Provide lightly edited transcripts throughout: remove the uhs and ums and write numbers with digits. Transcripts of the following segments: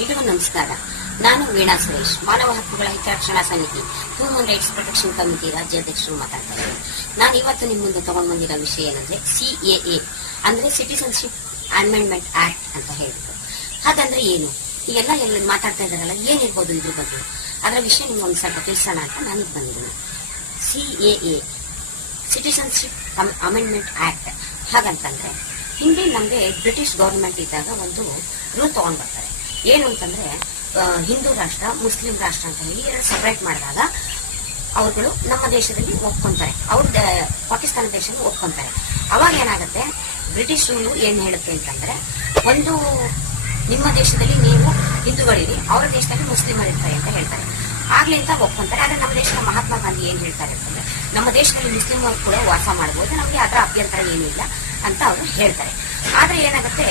ಎಲ್ರಿಗೂ ನಮಸ್ಕಾರ. ನಾನು ವೀಣಾ ಸುರೇಶ್, ಮಾನವ ಹಕ್ಕುಗಳ ಹಿತರಕ್ಷಣಾ ಸಮಿತಿ ಹ್ಯೂಮನ್ ರೈಟ್ಸ್ ಪ್ರೊಟೆಕ್ಷನ್ ಕಮಿಟಿ ರಾಜ್ಯಾಧ್ಯಕ್ಷರು ಮಾತಾಡ್ತಾ ಇದ್ದೀನಿ. ನಾನು ಇವತ್ತು ನಿಮ್ಮ ಮುಂದೆ ತಗೊಂಡು ಬಂದಿರೋ ವಿಷಯ ಏನಂದ್ರೆ CAA ಅಂದ್ರೆ ಸಿಟಿಸನ್ಶಿಪ್ ಅಮೆಂಡ್ಮೆಂಟ್ ಆಕ್ಟ್ ಅಂತ ಹೇಳಿದ್ರು. ಹಾಗಂದ್ರೆ ಏನು? ಈ ಎಲ್ಲ ಮಾತಾಡ್ತಾ ಇದ್ದಾರಲ್ಲ, ಏನಿರ್ಬೋದು ಇದ್ರ ಬಗ್ಗೆ, ಅದರ ವಿಷಯ ನಿಮ್ಗೆ ಒಂದು ಸ್ವಲ್ಪ ತಿಳಿಸೋಣ ಅಂತ ನಾನು ಬಂದಿದ್ದೀನಿ. CAA ಸಿಟಿಸನ್ಶಿಪ್ ಅಮೆಂಡ್ಮೆಂಟ್ ಆಕ್ಟ್ ಹಾಗಂತಂದ್ರೆ ಹಿಂದೆ ನಮಗೆ ಬ್ರಿಟಿಷ್ ಗವರ್ಮೆಂಟ್ ಇದ್ದಾಗ ಒಂದು ರೂಲ್ ತಗೊಂಡ್ ಬರ್ತಾರೆ. ಏನು ಅಂತಂದ್ರೆ ಹಿಂದೂ ರಾಷ್ಟ್ರ, ಮುಸ್ಲಿಂ ರಾಷ್ಟ್ರ ಅಂತ ಹೇಳಿ ಎರಡು ಸಪರೇಟ್ ಮಾಡಿದಾಗ ಅವ್ರುಗಳು ನಮ್ಮ ದೇಶದಲ್ಲಿ ಒಪ್ಕೊಂತಾರೆ, ಅವ್ರ ಪಾಕಿಸ್ತಾನ ದೇಶದಲ್ಲಿ ಒಪ್ಕೊಂತಾರೆ. ಅವಾಗ ಏನಾಗುತ್ತೆ, ಬ್ರಿಟಿಷ್ ರೂಲು ಏನ್ ಹೇಳುತ್ತೆ ಅಂತಂದ್ರೆ, ಒಂದು ನಿಮ್ಮ ದೇಶದಲ್ಲಿ ನೀವು ಹಿಂದೂಗಳಿರಿ, ಅವರ ದೇಶದಲ್ಲಿ ಮುಸ್ಲಿಮರಿರ್ತಾರೆ ಅಂತ ಹೇಳ್ತಾರೆ. ಆಗ್ಲಿಂತ ಒಪ್ಕೊಂತಾರೆ. ಆದ್ರೆ ನಮ್ಮ ದೇಶದ ಮಹಾತ್ಮ ಗಾಂಧಿ ಏನ್ ಹೇಳ್ತಾರೆ ಅಂತಂದ್ರೆ, ನಮ್ಮ ದೇಶದಲ್ಲಿ ಮುಸ್ಲಿಮರು ಕೂಡ ವಾಸ ಮಾಡಬಹುದು, ನಮಗೆ ಅದರ ಅಭ್ಯಂತರ ಏನೂ ಇಲ್ಲ ಅಂತ ಅವರು ಹೇಳ್ತಾರೆ. ಆದ್ರೆ ಏನಾಗುತ್ತೆ,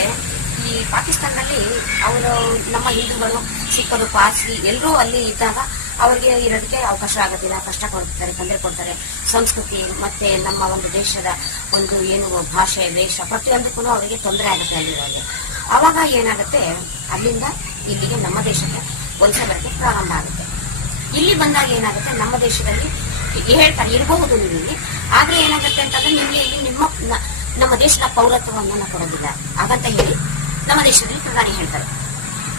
ಈ ಪಾಕಿಸ್ತಾನದಲ್ಲಿ ಅವರು ನಮ್ಮ ಹಿಂದೂಗಳು, ಸಿಖ್ಖರು, ಪಾರ್ಸಿ ಎಲ್ಲರೂ ಅಲ್ಲಿ ಇದ್ದಾಗ ಅವ್ರಿಗೆ ಇರೋದಕ್ಕೆ ಅವಕಾಶ ಆಗೋದಿಲ್ಲ, ಕಷ್ಟ ಕೊಡ್ತಾರೆ, ತೊಂದರೆ ಕೊಡ್ತಾರೆ. ಸಂಸ್ಕೃತಿ ಮತ್ತೆ ನಮ್ಮ ಒಂದು ದೇಶದ ಒಂದು ಏನು ಭಾಷೆ, ವೇಷ ಪ್ರತಿಯೊಂದಕ್ಕೂ ಅವರಿಗೆ ತೊಂದರೆ ಆಗುತ್ತೆ ಅಲ್ಲಿರೋರಿಗೆ. ಅವಾಗ ಏನಾಗುತ್ತೆ, ಅಲ್ಲಿಂದ ಇಲ್ಲಿಗೆ ನಮ್ಮ ದೇಶಕ್ಕೆ ವಲಸೆ ಬರಕ್ಕೆ ಪ್ರಾರಂಭ ಆಗುತ್ತೆ. ಇಲ್ಲಿ ಬಂದಾಗ ಏನಾಗುತ್ತೆ, ನಮ್ಮ ದೇಶದಲ್ಲಿ ಹೇಳ್ತಾರೆ ಇರಬಹುದು ನೀವು ಇಲ್ಲಿ, ಆದ್ರೆ ಏನಾಗುತ್ತೆ ಅಂತಂದ್ರೆ ನಿಮ್ಗೆ ಇಲ್ಲಿ ನಮ್ಮ ದೇಶದ ಪೌರತ್ವವನ್ನು ಕೊಡೋದಿಲ್ಲ ಹಾಗಂತ ಹೇಳಿ ನಮ್ಮ ದೇಶದಲ್ಲಿ ಪ್ರಧಾನಿ ಹೇಳ್ತಾರೆ.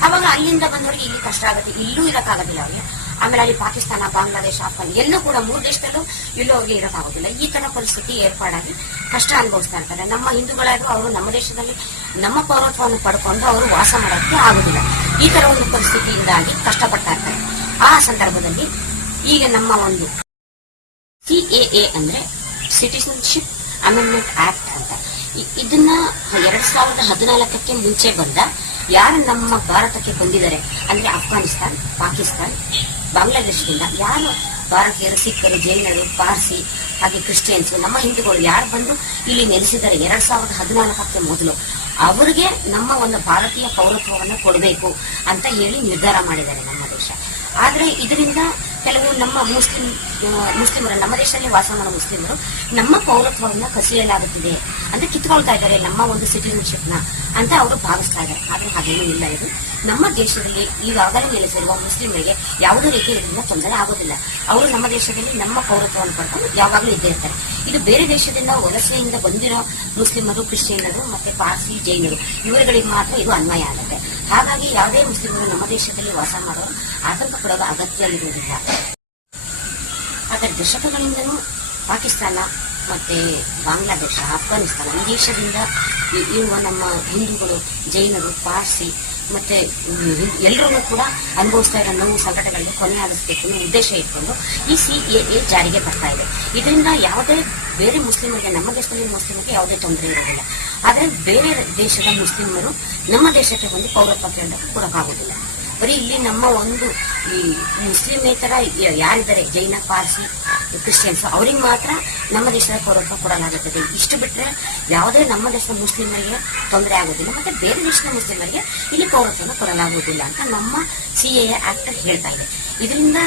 ಅವಾಗ ಅಲ್ಲಿಂದ ಬಂದವರಿಗೆ ಇಲ್ಲಿ ಕಷ್ಟ ಆಗುತ್ತೆ, ಇಲ್ಲೂ ಇರಕ್ಕಾಗೋದಿಲ್ಲ ಅವ್ರಿಗೆ. ಆಮೇಲೆ ಅಲ್ಲಿ ಪಾಕಿಸ್ತಾನ, ಬಾಂಗ್ಲಾದೇಶ, ಅಫ್ಘಾನ್ ಎಲ್ಲೂ ಕೂಡ 3 ದೇಶದಲ್ಲೂ ಇಲ್ಲೂ ಅವ್ರಿಗೆ ಇರೋಕ್ಕಾಗೋದಿಲ್ಲ. ಈ ತರ ಪರಿಸ್ಥಿತಿ ಏರ್ಪಾಡಾಗಿ ಕಷ್ಟ ಅನುಭವಿಸ್ತಾ ಇರ್ತಾರೆ. ನಮ್ಮ ಹಿಂದೂಗಳಾದ್ರೂ ಅವರು ನಮ್ಮ ದೇಶದಲ್ಲಿ ನಮ್ಮ ಪೌರತ್ವವನ್ನು ಪಡ್ಕೊಂಡು ಅವರು ವಾಸ ಮಾಡೋದಕ್ಕೆ ಆಗುದಿಲ್ಲ. ಈ ತರ ಒಂದು ಪರಿಸ್ಥಿತಿಯಿಂದಾಗಿ ಕಷ್ಟಪಡ್ತಾ ಇರ್ತಾರೆ. ಆ ಸಂದರ್ಭದಲ್ಲಿ ಈಗ ನಮ್ಮ ಒಂದು CAA ಅಂದ್ರೆ ಸಿಟಿಸನ್ಶಿಪ್ ಅಮೆಂಡ್ಮೆಂಟ್ ಆಕ್ಟ್ ಅಂತ, ಇದನ್ನ 2014ಕ್ಕೆ ಮುಂಚೆ ಬಂದ ಯಾರು ನಮ್ಮ ಭಾರತಕ್ಕೆ ಬಂದಿದ್ದಾರೆ ಅಂದ್ರೆ ಅಫ್ಘಾನಿಸ್ತಾನ್, ಪಾಕಿಸ್ತಾನ್, ಬಾಂಗ್ಲಾದೇಶದಿಂದ ಯಾರು ಭಾರತೀಯರು, ಸಿಖ್ಖರು, ಜೈನರು, ಪಾರ್ಸಿ ಹಾಗೆ ಕ್ರಿಶ್ಚಿಯನ್ಸ್, ನಮ್ಮ ಹಿಂದೂಗಳು ಯಾರು ಬಂದು ಇಲ್ಲಿ ನೆಲೆಸಿದ್ದಾರೆ 2014ಕ್ಕೆ ಮೊದಲು, ಅವರಿಗೆ ನಮ್ಮ ಒಂದು ಭಾರತೀಯ ಪೌರತ್ವವನ್ನು ಕೊಡಬೇಕು ಅಂತ ಹೇಳಿ ನಿರ್ಧಾರ ಮಾಡಿದ್ದಾರೆ ನಮ್ಮ ದೇಶ. ಆದ್ರೆ ಇದರಿಂದ ಕೆಲವು ನಮ್ಮ ಮುಸ್ಲಿಮರು, ನಮ್ಮ ದೇಶದಲ್ಲಿ ವಾಸ ಮಾಡೋ ಮುಸ್ಲಿಮರು ನಮ್ಮ ಪೌರತ್ವವನ್ನು ಕಸಿಯಲಾಗುತ್ತಿದೆ ಅಂದ್ರೆ ಕಿತ್ಕೊಳ್ತಾ ಇದ್ದಾರೆ ನಮ್ಮ ಒಂದು ಸಿಟಿಸನ್ಶಿಪ್ ನ ಅಂತ ಅವರು ಭಾವಿಸ್ತಾ ಇದ್ದಾರೆ. ಆದ್ರೆ ಹಾಗೇನೂ ಇಲ್ಲ. ಇದು ನಮ್ಮ ದೇಶದಲ್ಲಿ ಈಗಾಗಲೇ ನೆಲೆಸಿರುವ ಮುಸ್ಲಿಮರಿಗೆ ಯಾವುದೇ ರೀತಿ ಇದರಿಂದ ತೊಂದರೆ ಆಗೋದಿಲ್ಲ. ಅವರು ನಮ್ಮ ದೇಶದಲ್ಲಿ ನಮ್ಮ ಪೌರತ್ವವನ್ನು ಪಡ್ಕೊಂಡು ಯಾವಾಗಲೂ ಇದ್ದೇ ಇರ್ತಾರೆ. ಇದು ಬೇರೆ ದೇಶದಿಂದ ವಲಸೆಯಿಂದ ಬಂದಿರೋ ಮುಸ್ಲಿಮರು, ಕ್ರಿಶ್ಚಿಯನ್ನರು ಮತ್ತೆ ಪಾರ್ಸಿ, ಜೈನರು ಇವರುಗಳಿಗೆ ಮಾತ್ರ ಇದು ಅನ್ವಯ ಆಗುತ್ತೆ. ಹಾಗಾಗಿ ಯಾವುದೇ ಮುಸ್ಲಿಮರು ನಮ್ಮ ದೇಶದಲ್ಲಿ ವಾಸ ಮಾಡೋರು ಆತಂಕ ಪಡೋದ ಅಗತ್ಯ ಇರುವುದಿಲ್ಲ. ಆದರೆ ದಶಕಗಳಿಂದಲೂ ಪಾಕಿಸ್ತಾನ ಮತ್ತೆ ಬಾಂಗ್ಲಾದೇಶ, ಅಫ್ಘಾನಿಸ್ತಾನ ಈ ದೇಶದಿಂದ ಇರುವ ನಮ್ಮ ಹಿಂದೂಗಳು, ಜೈನರು, ಪಾರ್ಸಿ ಮತ್ತೆ ಎಲ್ಲರೂ ಕೂಡ ಅನುಭವಿಸ್ತಾ ಇರೋ ನೋವು ಸಂಕಟಗಳಿಗೆ ಕೊನೆ ಆಗಿಸಬೇಕು ಅನ್ನೋ ಉದ್ದೇಶ ಇಟ್ಕೊಂಡು ಈ CAA ಜಾರಿಗೆ ಬರ್ತಾ ಇದೆ. ಇದರಿಂದ ಯಾವುದೇ ಬೇರೆ ಮುಸ್ಲಿಮರಿಗೆ, ನಮ್ಮ ದೇಶದಲ್ಲಿ ಮುಸ್ಲಿಮರಿಗೆ ಯಾವುದೇ ತೊಂದರೆ ಇರೋದಿಲ್ಲ. ಆದ್ರೆ ಬೇರೆ ದೇಶದ ಮುಸ್ಲಿಮರು ನಮ್ಮ ದೇಶಕ್ಕೆ ಬಂದು ಪೌರತ್ವ ಕೇಳಕ್ಕೆ ಕೊಡಕ್ಕಾಗೋದಿಲ್ಲ. ಬರೀ ಇಲ್ಲಿ ನಮ್ಮ ಒಂದು ಈ ಮುಸ್ಲಿಮೇತರ ಯಾರಿದ್ದಾರೆ, ಜೈನ, ಪಾರ್ಸಿ, ಕ್ರಿಶ್ಚಿಯನ್ಸ್, ಅವ್ರಿಗೆ ಮಾತ್ರ ನಮ್ಮ ದೇಶದ ಪೌರತ್ವ ಕೊಡಲಾಗುತ್ತದೆ. ಇಷ್ಟು ಬಿಟ್ರೆ ಯಾವುದೇ ನಮ್ಮ ದೇಶದ ಮುಸ್ಲಿಮರಿಗೆ ತೊಂದರೆ ಆಗೋದಿಲ್ಲ, ಮತ್ತೆ ಬೇರೆ ದೇಶದ ಮುಸ್ಲಿಮರಿಗೆ ಇಲ್ಲಿ ಪೌರತ್ವನ ಕೊಡಲಾಗುವುದಿಲ್ಲ ಅಂತ ನಮ್ಮ CAA ಆಕ್ಟ್ ಹೇಳ್ತಾ ಇದೆ. ಇದರಿಂದ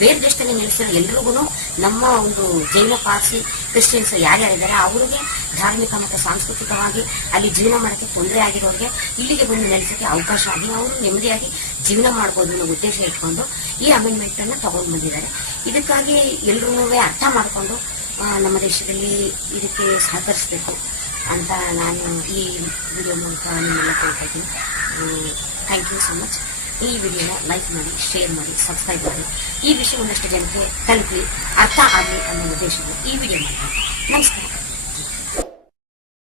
ಬೇರೆ ದೇಶದಲ್ಲಿ ನೆಲೆಸಿರೋ ಎಲ್ರಿಗೂ ನಮ್ಮ ಒಂದು ಜೈನ, ಪಾರ್ಸಿ, ಕ್ರಿಶ್ಚಿಯನ್ಸ್ ಯಾರ್ಯಾರಿದ್ದಾರೆ ಅವರಿಗೆ ಧಾರ್ಮಿಕ ಮತ್ತು ಸಾಂಸ್ಕೃತಿಕವಾಗಿ ಅಲ್ಲಿ ಜೀವನ ಮಾಡೋಕ್ಕೆ ತೊಂದರೆ ಆಗಿರೋರಿಗೆ ಇಲ್ಲಿಗೆ ಬಂದು ನೆಲೆಸಕ್ಕೆ ಅವಕಾಶ ಆಗಿ ಅವರು ನೆಮ್ಮದಿಯಾಗಿ ಜೀವನ ಮಾಡ್ಬೋದು ಅನ್ನೋ ಉದ್ದೇಶ ಇಟ್ಕೊಂಡು ಈ ಅಮೆಂಡ್ಮೆಂಟ್ ಅನ್ನ ತಗೊಂಡು ಬಂದಿದ್ದಾರೆ. ಇದಕ್ಕಾಗಿ ಎಲ್ರೂ ಅರ್ಥ ಮಾಡಿಕೊಂಡು ನಮ್ಮ ದೇಶದಲ್ಲಿ ಇದಕ್ಕೆ ಸಹಕರಿಸಬೇಕು ಅಂತ ನಾನು ಈ ವಿಡಿಯೋ ಮೂಲಕ ನಿಮ್ಮೆಲ್ಲ ಕೇಳ್ತಾ ಇದ್ದೀನಿ. Thank you so much. ಈ ವಿಡಿಯೋನ ಲೈಕ್ ಮಾಡಿ, ಶೇರ್ ಮಾಡಿ, ಸಬ್ಸ್ಕ್ರೈಬ್ ಮಾಡಿ. ಈ ವಿಷಯ ಒಂದಷ್ಟು ಜನಕ್ಕೆ ತಲುಪಲಿ, ಅರ್ಥ ಆಗಲಿ ಅನ್ನೋ ಉದ್ದೇಶದಲ್ಲಿ ಈ ವಿಡಿಯೋ ಮಾಡಿ. ನಮಸ್ಕಾರ.